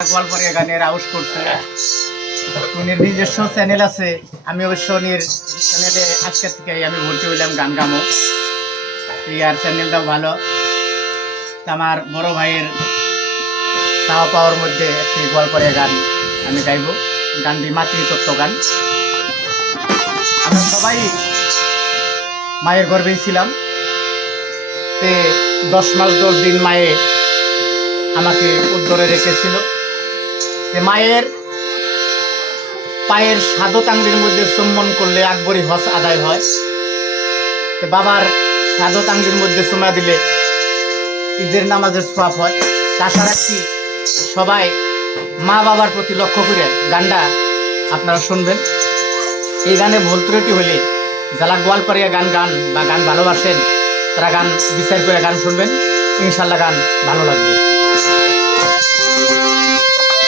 গোয়ালপাড়িয়া গানের আউশ করছে। উনির নিজস্ব চ্যানেল আছে, আমি অবশ্য উনির চ্যানেলে আজকে থেকে আমি ভর্তি হইলাম গান গামো। আর চ্যানেলটাও ভালো। আমার বড় ভাইয়ের চাওয়া পাওয়ার মধ্যে একটি গোয়ালপাড়িয়া গান আমি গাইব। গানটি মাতৃতত্ত্ব গান। আমরা সবাই মায়ের গর্ভেই ছিলাম। 10 মাস 10 দিন মায়ে আমাকে উদ্দরে রেখেছিল। মায়ের পায়ের সাদত আঙ্গুলির মধ্যে চুম্বন করলে আকবরী হজ আদায় হয়। বাবার সাদত আঙ্গুলির মধ্যে চুমা দিলে ঈদের নামাজের সওয়াব হয়। আশা রাখছি সবাই মা বাবার প্রতি লক্ষ্য করে গানটা আপনারা শুনবেন। এই গানে ভুল ত্রুটি হলে যারা গোয়ালপাড়িয়া গান বা গান ভালোবাসেন তারা গান বিচার করে গান শুনবেন। ইনশাল্লাহ গান ভালো লাগবে।